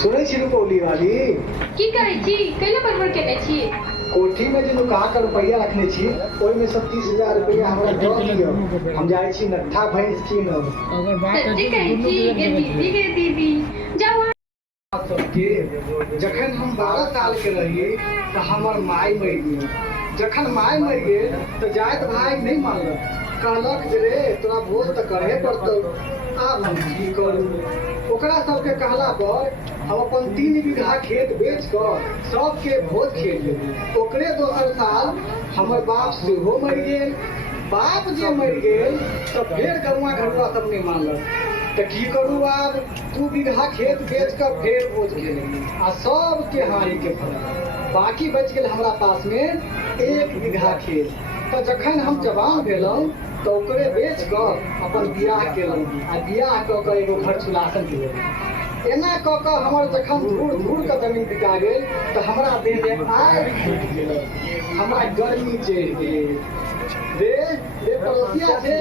सुनै छी रुपौली वाली की कहै छी कैला बड़बड़ केने छी कोठी में जे नुका के रुपया रखने छी ओहि में से 30,000 रुपया हमरा दऽ दियौ हम जाइ छी नट्ठा भैंस कीनब सच्ची कहै छी गे दीदी जाओ सबके जखन हम 12 साल के रही तो हमर माय मरि गेल जखन माय मरि गेल तो जाइत भाई नहीं मानलक कहलक जे रे तोरा भोज तो करे पड़तौ आब हम की करू ओकरा सबके कहला पर हम अपन 3 बीघा खेत बेच कर सबके भोज खेल लेली ओकरे दोसर साल हमर बाप सेहो मरि गेल बाप जे मरि गेल तो फेर गरुआ घरुआ सब नहीं मानलक तो की करू आब 2 बीघा खेत बेच कर फेर भोज खेली आ सबके हानि के फल बाकी बच गेल हमरा पास में 1 बीघा खेत तो जखन हम जवान भेलहुँ तो ओकरे बेच कर अपन बियाह केलहुँ आ बियाह कऽ के एगो घर चुलासन केलहुँ एना कऽ के हमर जखन धूर के जमीन बिका गेल तो हमरा देह में आगि फूटि गेल हमरा गर्मी चढ़ि गेल रे रे पड़ोसिया छे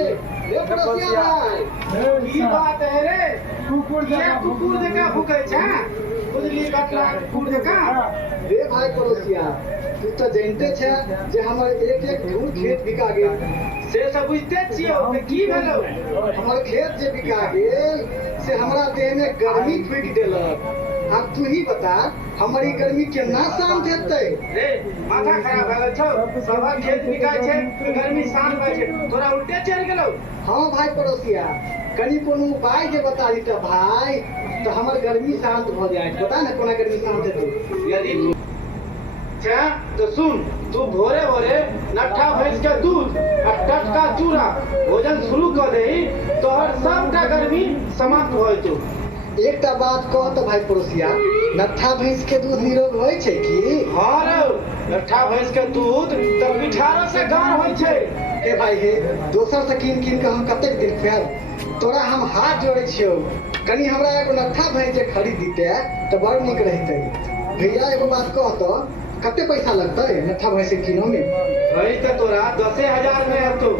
रे पड़ोसिया भाई की बात है रे कुकुर जका फुकै छै बुझली कटला कुकुर जका रे भाई पड़ोसिया तू तो जानते छे जे हमर एक धूर खेत बिका गेल से सब बुझते छियो की भेलो हमर खेत जे बिका गेल से हमरा देह में गर्मी फूटि देलक अब तू ही बता हमर ई गर्मी केना शांत हेतै रे माथा खराब भऽ गेल छौ सब खेत बिकाय छै तो गर्मी शांत भऽ छै तोरा उल्टे चढ़ि गेलौ हाँ भाई पड़ोसिया कनी कोनो उपाय जे बता दी तो भाई तो हमर गर्मी शांत भ जाए बता ना कोना गर्मी शांत हेतै यदि छे तो सुन तू भोरे भोरे नट्ठा भैंस के दूध और टटका चूड़ा भोजन शुरू कर दे तोहर सबटा गर्मी समाप्त हो जतौ एकटा बात कह तो भाई पड़ोसिया नट्ठा भैंस के दूध निरोग होय छै की हाँ रे नट्ठा भैंस के दूध तो पिठारो से गाढ़ होय छै हे भाई हे दोसर से कीन कीन के हम कतेक दिन खायब तोरा हम हाथ जोड़े छियो कनी हमरा एगो नट्ठा भैंस जे खरीद दीते तो बड़ नीक रहते भैया एगो बात कह तो कते पैसा लगतै नट्ठा भैंस किनो में रही तो तोरा 10,000 में हेतौ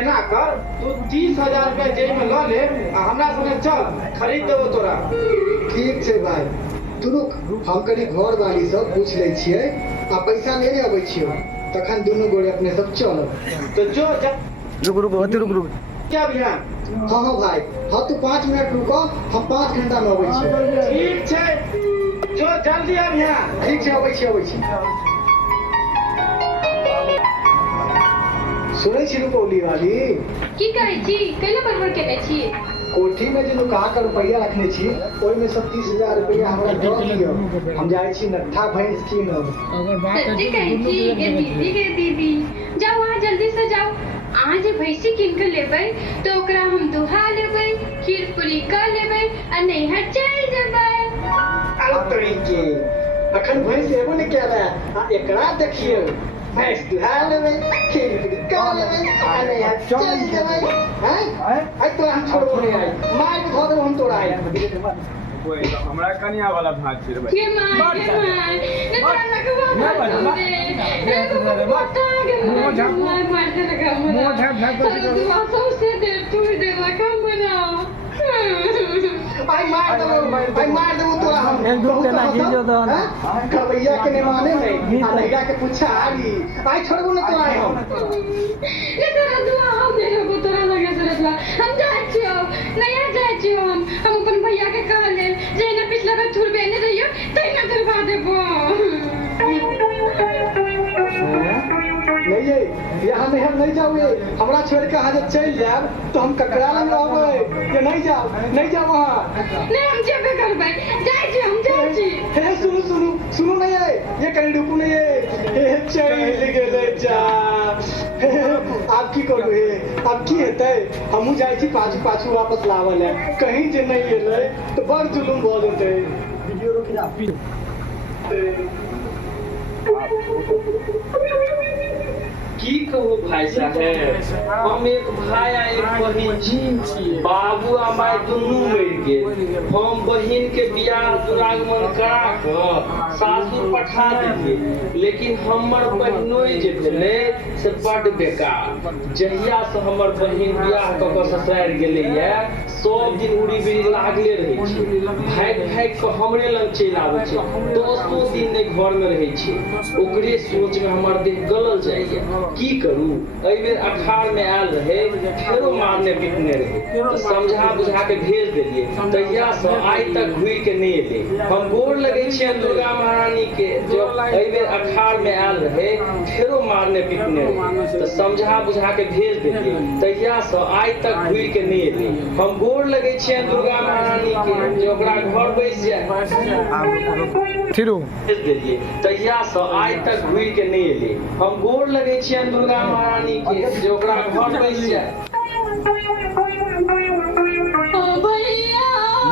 एना कर तू 30,000 रुपया जेब में ल ले आ हमरा संगे चल खरीद देबो तोरा ठीक छै भाई तू रुक हम कनी घर वाली सब पूछ ले छियै आ पैसा लेने अबै छियो तखन दुनू गोरे अपने सब चलब तो जो जा रुक क्या भैया हाँ हाँ भाई हाँ तू 5 मिनट रुको हम 5 घंटा में अबै छियो ठीक छै जो जल्दी आ भैया ठीक छै अबै छी सुनै छी रुपौली वाली की कहै छी कैला बड़बड़ केने छी कोठी में जे नुका के रुपया रखने छी ओहि में से 30,000 रुपया हमरा दऽ दियौ हम जाइ छी नट्ठा भैंस कीनब सच्ची कहै छी गे दीदी जाओ वहाँ जल्दी से जाओ अहाँ जे भैंसी कीन के लेबै तो ओकरा हम दुहा लेबै खीर पूरी कऽ लेबै आ नैहर चलि जेबै आलो तरीके अखन भैंस एबो ने केला आ एकरा देखियौ भैंस दुहा लेबै खीर पूरी कऽ लेबै आ नैहर चलि जेबै हैं आई तो हम छोड़बो नहीं आई मार के धऽ देबो हम तोरा आई हमरा कनिया वाला भाग छै रे भाई के मार ने तोरा लगवा रे बता के मार दे लगा मुझे सबसे देर तू दे लगा मुझे भाई मार देबो तोरा हम एक दो केना खींचो तो कबैया के नेवाने में आ लगा के पूछा आली आई छोड़बो ना तोरा हम ये तेरा दुआ हम दे हो तोरा लगे से दुआ हम जाय छियो नया जाय छियो हम अपन भैया के कह ले जे ने पिछला बार थुर बेने रहियो तै ना करवा देबो नहीं ये यहाँ में हम नहीं जाओगे हमरा छोड़ के हाथ चल जाब तो हम ककरा लग आबै ये नहीं जाओ वहाँ नहीं हम जेबे करबै जाय छी हम जाय छी हे सुनु नहीं है ये कहीं रुकू नहीं है हे चल गेले जा आप की करू हे अब की हेतै हमहू जाय छी पाछू वापस लावल है कहीं जे नहीं एलै तो बड़ जुलुम भ जेतै वीडियो रुक जा की कहू भाई साहेब, हम एक भाई आ एक बहिन छी। बाबू आ माय दुनू मरि गेल। हम बहिन के बियाह दुरागमन करा कऽ सासुर पठा देलियै, लेकिन हमर बहिनोइ जे भेलै से बड्ड बेकार। जहिया से हमर बहिन बियाह कऽ कऽ ससुरारि गेलैया, सब दिन उड़ी बिड़ी लागले रहै छै। भागि भागि कऽ हमरे लग चलि आबै छै, 10 दिन नहि घर में रहै छै। ओकरे सोच में हमर देह गलल जाइए। की करू, एहि बेर अखाड़ में आयल रहे, फेरो मारने पीटने रहे, तो समझा बुझा के भेज देलिए। तहिया से आइ तक घुरि के नहीं एले। हम गोर लगे छियनि दुर्गा महारानी के, जो एहि बेर अखाड़ में आयल रहे, फेरो मारने पीटने रहे, तो समझा बुझा के भेज देलिए। तहिया से आइ तक घुरि के नहीं एले। हम गोर लगे छियनि दुर्गा महारानी के, जो ओकरा घर बैस जाए भेज देलिए। तहिया से आइ तक घुरि के नहीं एले। हम गोर लगे छियनि दुर्गा महारानी के, जो ओकरा घर बैस जाए। ओ भैया, ओ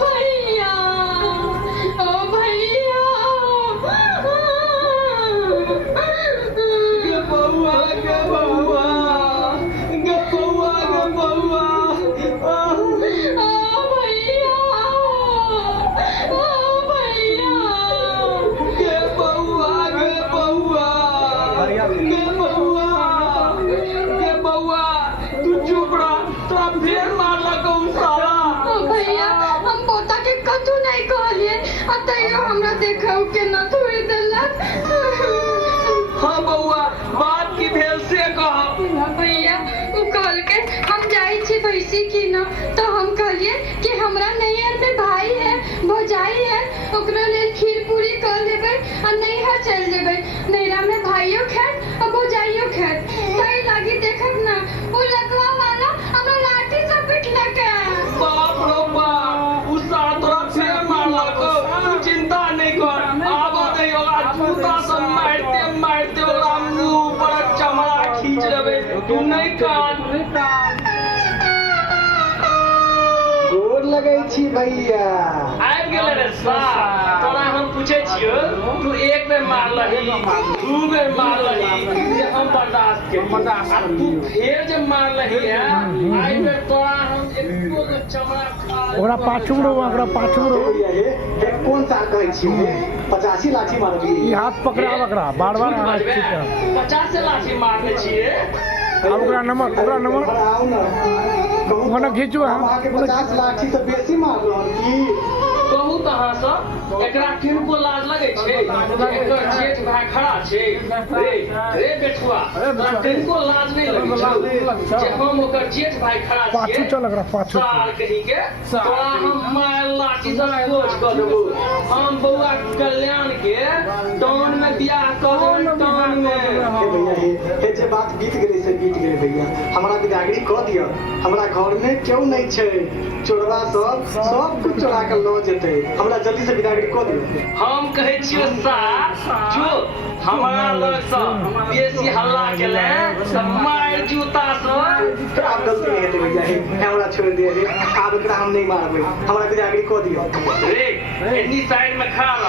भैया, ओ भैया। गे बौआ, गे बौआ, गे बौआ, गे बौआ। ओ भैया, ओ भैया। गे बौआ, गे बौआ, गे बौआ, गे बौआ, तू चुप रह, तोरा फेर मारलक उ साला। ओ भैया, हम पोता के कतू नहीं कहलिए, आ तैयो हमरा देखौ के न थोड़ी देलक। हाँ बौआ, बात की भेल से कह। भैया, उ कहल के हम जाई छी भैंसी कीन, तो हम कहलिए कि हमरा नैहर में भाई है, भौजाई है, ओकरा लेल खीर पूरी कर लेबै आ नैहर चल जेबै। नैहरा में भाइयों खैत आ भौजाइयों खैत। सही लागी देखब ना, उ लकवा वाला हमरा लाठी से पिटलक है। बाप रो बाप, उ साला तोरा फेर मारलक। तू चिंता नहीं कर, आबो नहीं होगा। जूता से मारते मारते ओकरा मुंह पर चमड़ा खींच लेबै। तू नहीं कान। गोर लगै छी भैया। आबि गेले रे साला। तोरा हम पूछे छियो, तू एक बेर मारलही, 2 बेर मारलही, जे हम बर्दाश्त केलियै। आ तू फेर जे मारलही है, आई बेर तोरा हम एको गो चमड़ा खा ओकरा पाछू रो, ओकरा पाछू रो। भैया हे कोन सा कहै छी हे 85 लाठी मारबी। ई हाथ पकड़ा ओकरा बार-बार हाथ खींचा। 50 लाठी मारने छियै। अब ओकरा नंबर आउ ना कहू ओना खींचू। हम आके 50 लाठी से बेसी मार रहल की। कहू कहाँ से एकरा किनको लाज लगे छै? एकर जेठ भाई खड़ा छै। रे बेटुआ, किनको लाज नहीं लगे छै जे हम ओकर जेठ भाई खड़ा पाछू छियै? चल ओकरा पाछू। साल कही के तोरा हम मार लाठी से कोच कर देबो। हम बौआ कल्याण के टाउन में बियाह कर देबो। टाउन में हे भैया हे जे बात बीत गेलै से बीत गेलै भैया। हमरा बिदागरी कह दियो। हमरा घर में क्यों नहीं छै? चोरवा सब कुछ चोरा के ल जेतै। हमरा जल्दी से बिदागरी कह दियो। हम कहे छियो सा जो हमारा लग से बेसी हल्ला केले त मार जूता से। आब गलती नहीं हेतै भैया हे हमरा छोड़ दिया रे। आब एकरा हम नहीं मारबै। हमरा बिदागरी कह दियो। रे एनी साइड में खड़ा रह।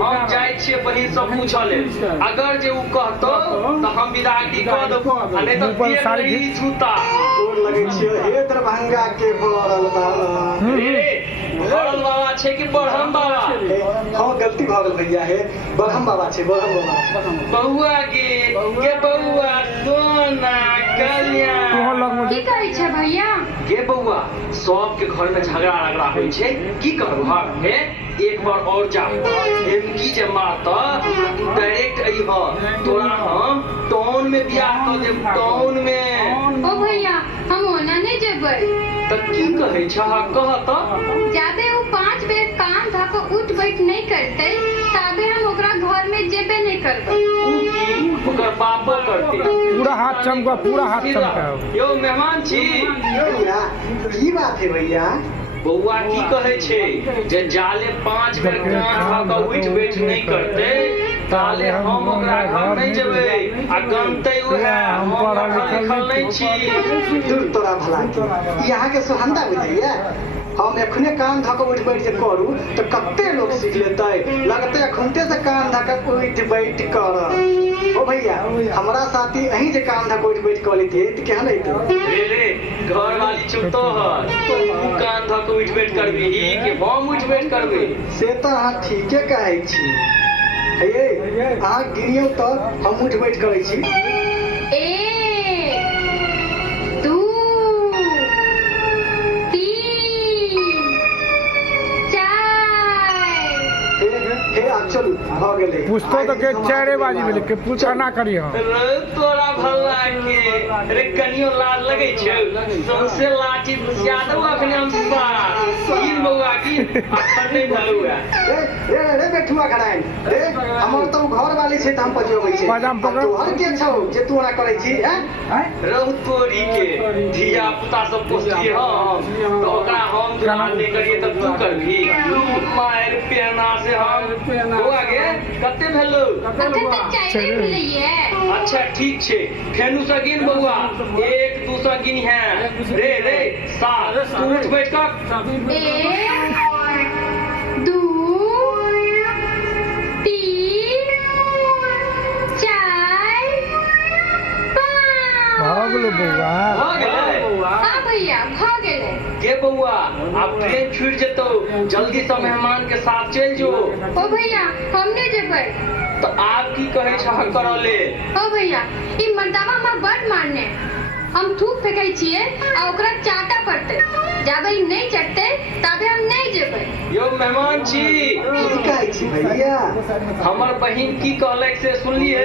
हम जाय छियै बहिन सब पूछऽ ले। अगर जे उ कहतो त हम बिदागरी कह देबो, आ नहीं त फेर रही जूता। गोर लगै छियो हे दरभंगा के बड़ल बाबा। रे बड़ल बाबा छै कि बढ़म बाबा? हाँ गलती भऽ गेल भैया हे बड़हम बाबा छै बड़हम बाबा। बउआ के बउआ सोना कल्याण। की कहै छै भैया? गे बउआ, सबके घर में झगड़ा रगड़ा होइ छै। की करब हम हे? एक बार और जाओ एमकी जे मारता डायरेक्ट अइह। तोरा हम टाउन में बियाह कर देब। टाउन में। ओ भैया, हम ओना नहीं जेबै। त की कहै छ? कह त। जाबे वो 5 बेर कान धा के उठ बैठ नहीं करते, ताबे हम ओकरा घर में जेबे नहीं करबै। उ की ओकर बापो करते। पूरा हाथ चमका, पूरा हाथ चमका। यो मेहमान छी। भैया की बात है भैया? बउआ की कहै छै जे जाले 5 बेर कान धा के उठ बैठ नहीं करते, ताले हम ओकरा घर नहीं जेबै। आ गनतै उहे हम पढ़ल लिखल नहीं छी। दूर तोरा भला की यहाँ के सोहंदा बुझैया। हम एखने कान धऽ कऽ उठि बैठ जे करू तऽ कते लोग सीख लेतै। लगतै एखुनते से कान धऽ कऽ उठि बैठ कर। ओ भैया हमरा साथी अहीं जे कान धऽ कऽ उठि बैठ कऽ लेतियै तऽ केहन हेतै? रे घर वाली चुप तो है, तू कान धऽ कऽ उठि बैठ करबी कि हम उठि बैठ करबी? से तऽ अहाँ ठीके कहै छी। हे अहाँ गिनियौ तऽ हम उठि बैठ करै छी। 1 2 3 4 हे चलू भऽ गेलै। पूछतो तो के 4 बाजी भेलै के पूछा ना करियो। रे तोरा भल्ला के रे कनियो लाज लगै छै? सौंसे लाठी यादव अखने हम सारा तीन बौआ की अखन नहि भलुआ। रे बेठुआ खड़ाइन रे हमर तो घर वाली छै त हम पजोबै छै। बाजाम पकड़। तोहर के छौ जे तू ओना करै छी? हैं रहु तोरी के धिया पुता सब पोसलिए हम तो ओकरा हम दुलार नहि करिए त तू करबी? मायर पेना से हम बौआ गे कते भेलौ? अखन तक चाय भेलैये। अच्छा ठीक छै, फेनु से गिन बौआ। 1 2 से गिन है रे 7 तू उठ बैठ कर। 1 2 3 4 भाग लो बउआ। भ गेलै? हाँ भैया भ गेलै। के बौआ आब ट्रेन छूट जेतौ, जल्दी से मेहमान के साथ चल जो। ओ भैया हम नहीं जेबै। तो आप की कहे छह करले? ओ भैया ई मर्दावा हमर बड मारने। हम थूक फेंकै छियै आ ओकरा चाटा पड़तै। जाबे नहीं चटतै तबे हम नहीं जेबै। यो मेहमान छी, की कहै छी भैया? हमर बहिन की कहलक से सुनलिए?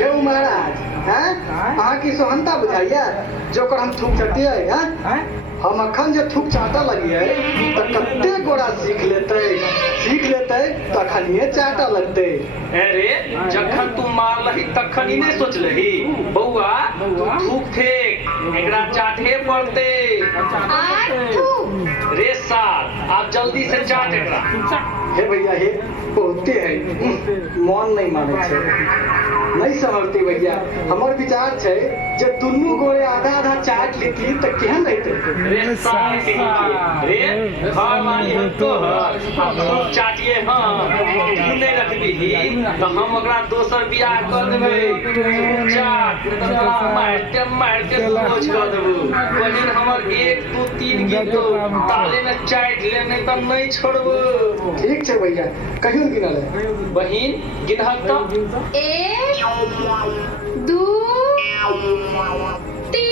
यौ महाराज हैं अहाँ की सोहनता बुझाइया जो ओकर हम थूक चटियै? हैं हम अखन जे थूक चाटऽ लगियै तऽ कते गोरा सीख लेतै तखनिए चाटऽ लगतै। अरे जखन तू मारलही तखन ही नहीं सोचलही बौआ तू थूक फेंक, एकरा चाटे पड़ते। रे साल आप जल्दी से चाट एकरा। हे भैया हे बहुते है मन नहीं माने छै, नहीं समझती भैया। हमर विचार छै जे दुनू गोरे आधा आधा चाट लेती तऽ केहन रहतै? रे साल के रे घर वाली हम तो अब खूब चाटिए हम तू नहीं रखबी तो हम ओकरा दोसर बियाह कर देबै। चाट मारते मारते सोच कर देबो। बहिन हमर 1 2 3 गिनतो ताले में चाट ले नहीं तो नहीं छोड़बो। ठीक छै भैया कहियो गिनल है? बहिन गिनहक तो 1 2 3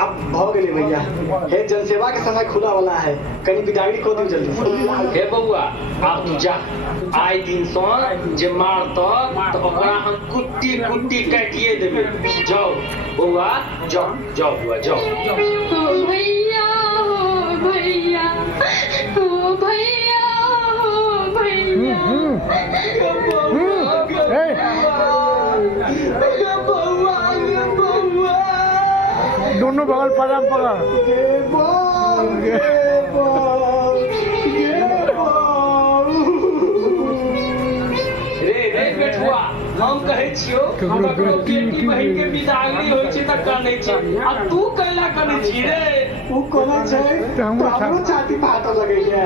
अब भ गेलै भैया। हे जनसेवा के समय खुला वाला है, कनी बिदागरी को दियो जल्दी से। हे बउआ अब तू जा, आइ दिन सँ जे मारत तो ओकरा हम कुट्टी कुट्टी काटिए देबै। जाओ बउआ जाओ जाओ बउआ जाओ। ओ भैया भैया ओ भैया भैया। दोनों बगल पजाम पकड़। रे बेटुआ हम कहै छियो ककरो बेटी बहिन के बिदागरी होइ छै त कानै छै आ तू कैला कानै छी रे? उ कोना छै त हमरो छाती फाटऽ लगैया।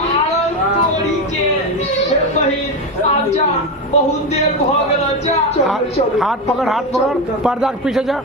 आरल तोरी के हे बहिन आब जा, बहुत देर भ गेल। जा हाथ पकड़ पर्दा के पीछे जा।